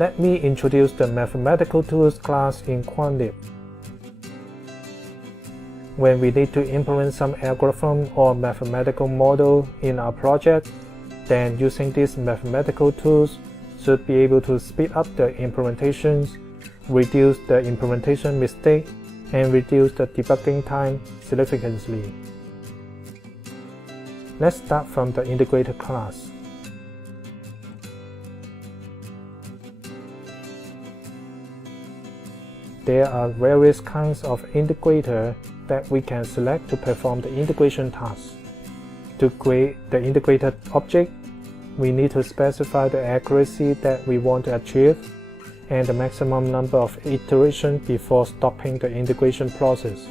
Let me introduce the Mathematical Tools class in QuantLib. When we need to implement some algorithm or mathematical model in our project, then using these mathematical tools should be able to speed up the implementations, reduce the implementation mistake, and reduce the debugging time significantly. Let's start from the Integrator class. There are various kinds of integrator that we can select to perform the integration task. To create the integrated object, we need to specify the accuracy that we want to achieve and the maximum number of iterations before stopping the integration process.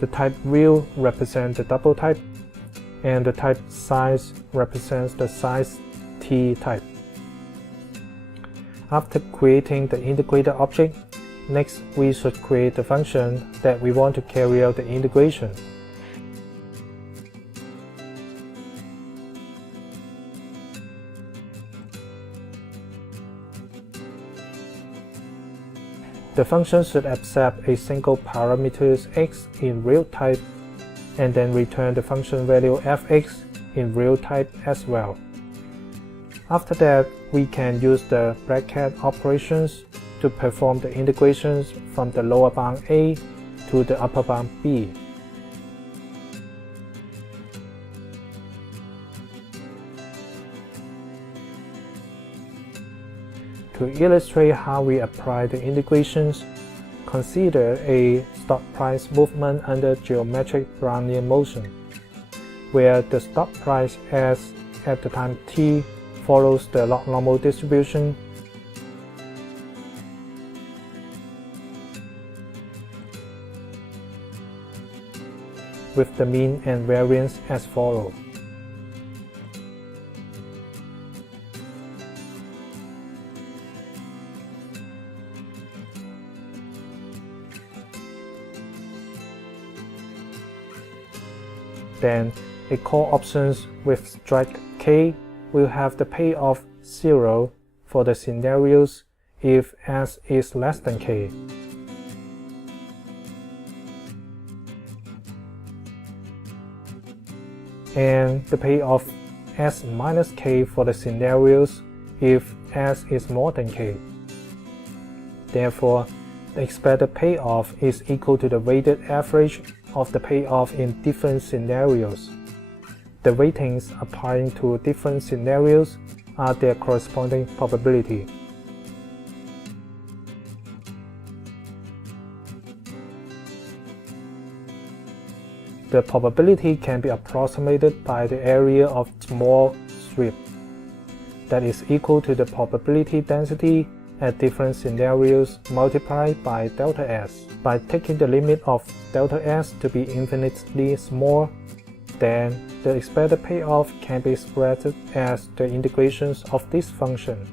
The type real represents the double type, and the type size represents the size t type. After creating the integrated object, next we should create the function that we want to carry out the integration. The function should accept a single parameter x in real type and then return the function value fx in real type as well. After that, we can use the bracket operations to perform the integrations from the lower bound a to the upper bound b. To illustrate how we apply the integrations, consider a stock price movement under geometric Brownian motion, where the stock price s at the time t follows the log normal distribution with the mean and variance as follows. Then, a call options with strike k will have the payoff 0 for the scenarios if s is less than k. And the payoff s minus k for the scenarios if s is more than k. Therefore, the expected payoff is equal to the weighted average of the payoff in different scenarios. The weightings applying to different scenarios are their corresponding probability. The probability can be approximated by the area of small strip that is equal to the probability density at different scenarios multiplied by delta s. By taking the limit of delta s to be infinitely small, then the expected payoff can be expressed as the integrations of this function.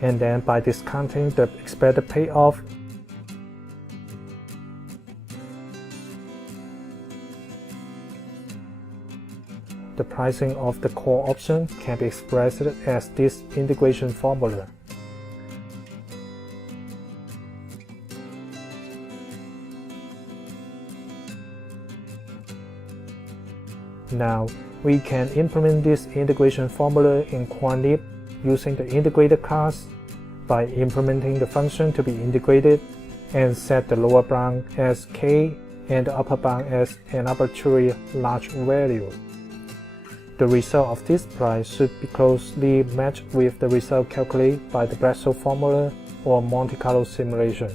And then by discounting the expected payoff, the pricing of the call option can be expressed as this integration formula. Now, we can implement this integration formula in QuantLib using the Integrator class by implementing the function to be integrated and set the lower bound as k and the upper bound as an arbitrary large value. The result of this price should be closely matched with the result calculated by the Bessel formula or Monte Carlo simulation.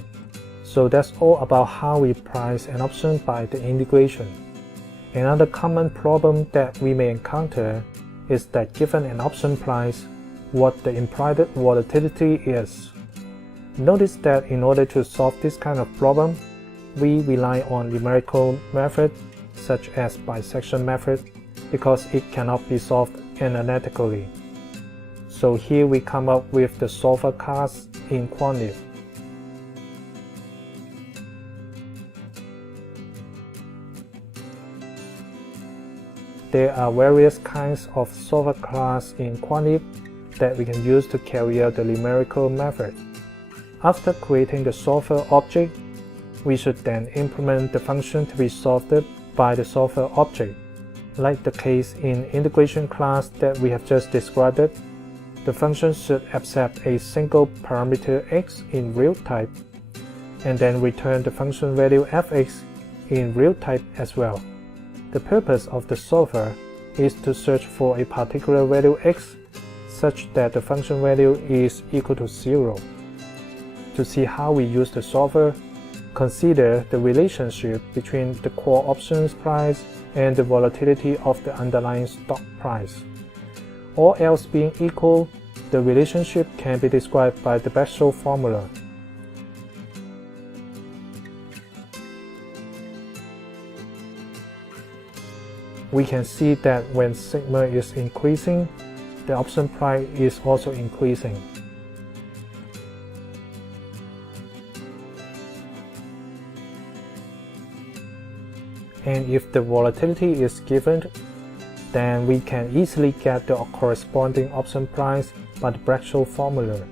So that's all about how we price an option by the integration. Another common problem that we may encounter is that given an option price, what the implied volatility is. Notice that in order to solve this kind of problem, we rely on numerical methods such as bisection method because it cannot be solved analytically. So here we come up with the solver class in QuantLib. There are various kinds of solver class in QuantLib that we can use to carry out the numerical method. After creating the solver object, we should then implement the function to be solved by the solver object. Like the case in integration class that we have just described, the function should accept a single parameter x in real type, and then return the function value fx in real type as well. The purpose of the solver is to search for a particular value x such that the function value is equal to 0. To see how we use the solver, consider the relationship between the call options price and the volatility of the underlying stock price. All else being equal, the relationship can be described by the Black-Scholes formula. We can see that when sigma is increasing, the option price is also increasing. And if the volatility is given, then we can easily get the corresponding option price by the Black-Scholes formula.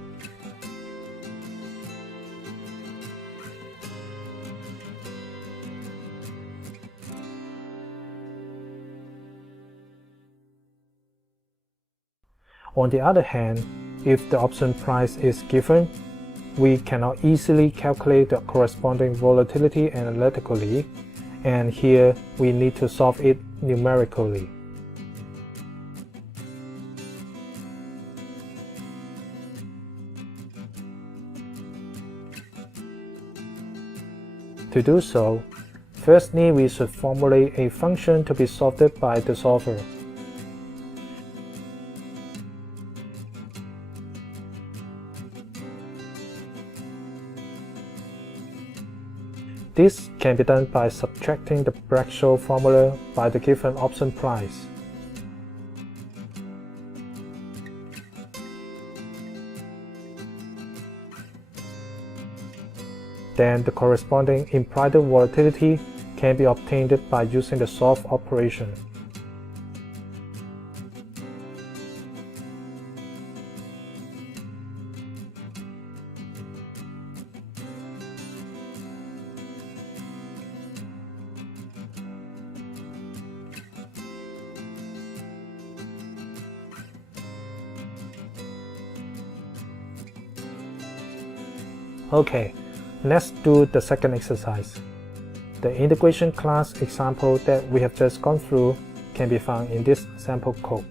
On the other hand, if the option price is given, we cannot easily calculate the corresponding volatility analytically, and here we need to solve it numerically. To do so, firstly we should formulate a function to be solved by the solver. This can be done by subtracting the Black-Scholes formula by the given option price. Then the corresponding implied volatility can be obtained by using the solve operation. Okay, let's do the second exercise. The integration class example that we have just gone through can be found in this sample code.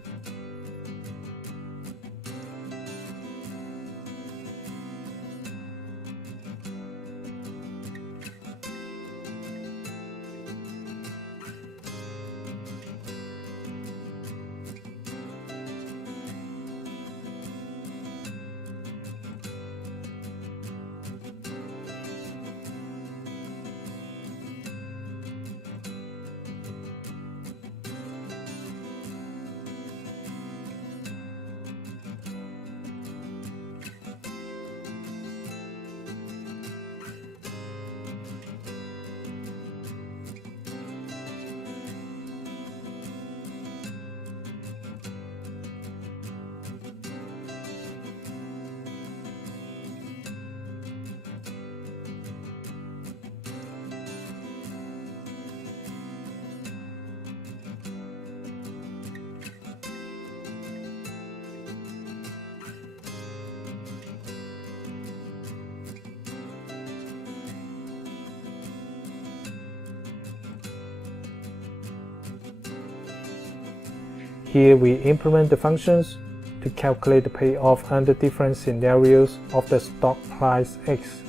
Here we implement the functions to calculate the payoff under different scenarios of the stock price X.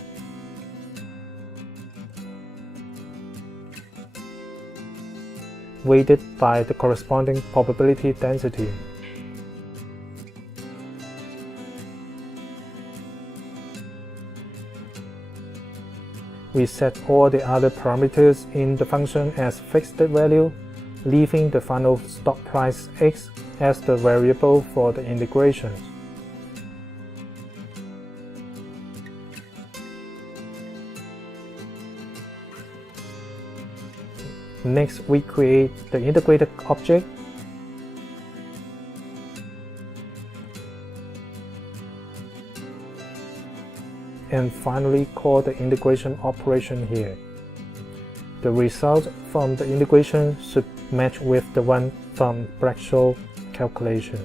Weighted by the corresponding probability density. We set all the other parameters in the function as fixed value, leaving the final stock price X as the variable for the integrations. Next, we create the integrator object and finally call the integration operation here. The result from the integration should match with the one from Black-Scholes calculation.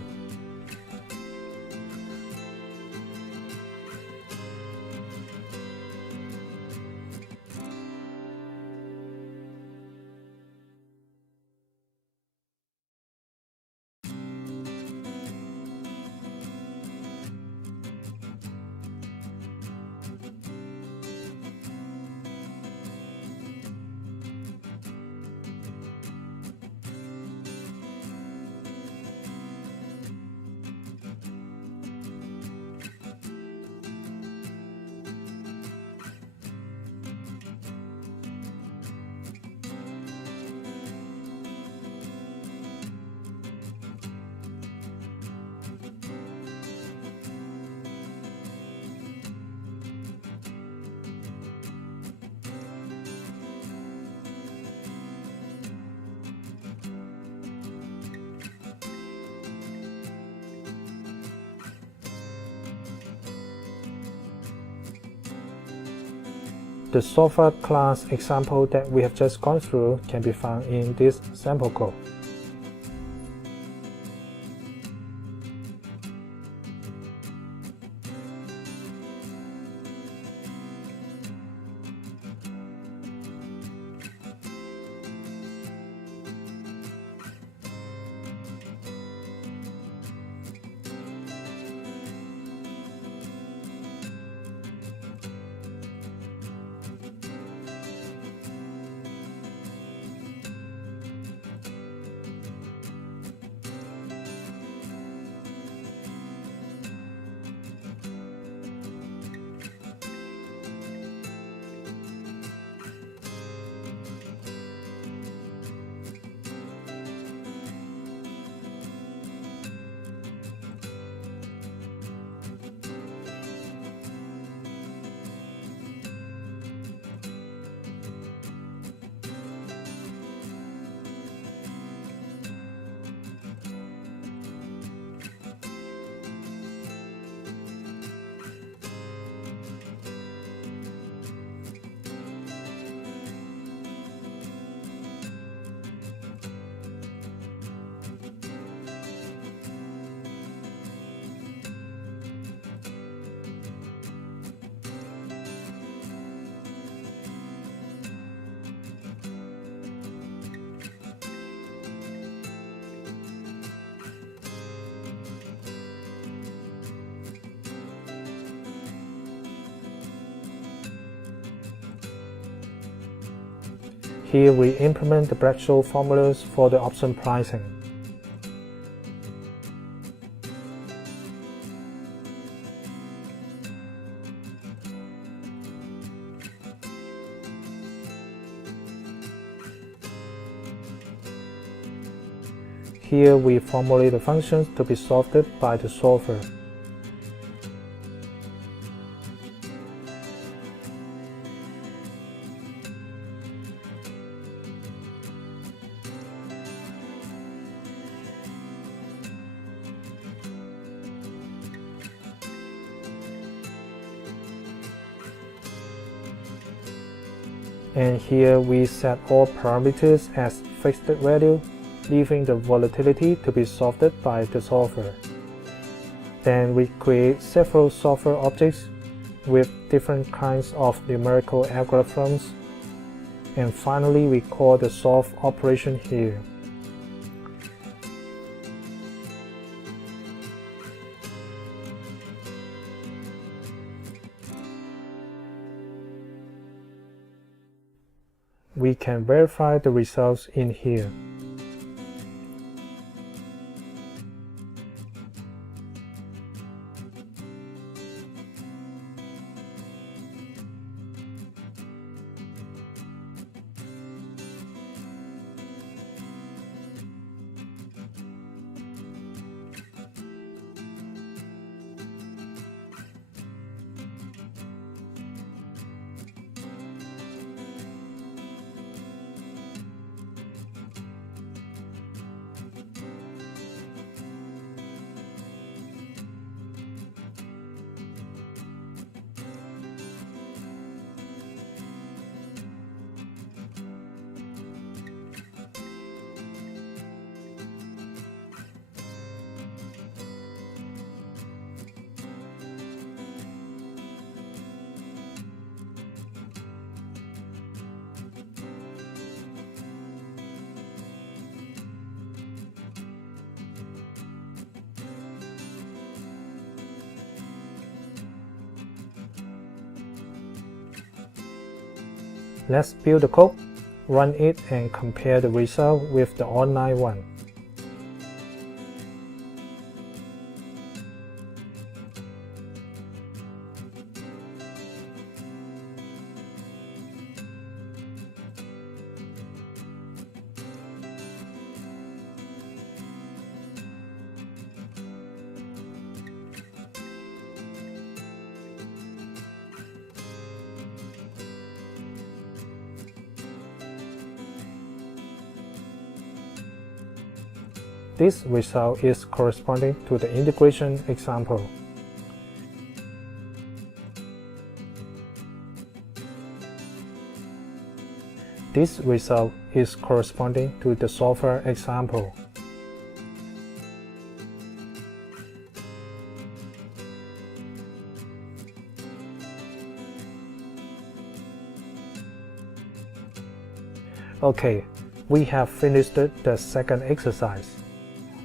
The solver class example that we have just gone through can be found in this sample code. Here we implement the Black-Scholes formulas for the option pricing. Here we formulate the functions to be solved by the solver. And here we set all parameters as fixed value, leaving the volatility to be solved by the solver. Then we create several solver objects with different kinds of numerical algorithms. And finally we call the solve operation here. We can verify the results in here. Let's build the code, run it, and compare the result with the online one. This result is corresponding to the integration example. This result is corresponding to the software example. Okay, we have finished the second exercise.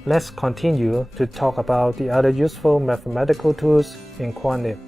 Let's continue to talk about the other useful mathematical tools in QuantLib.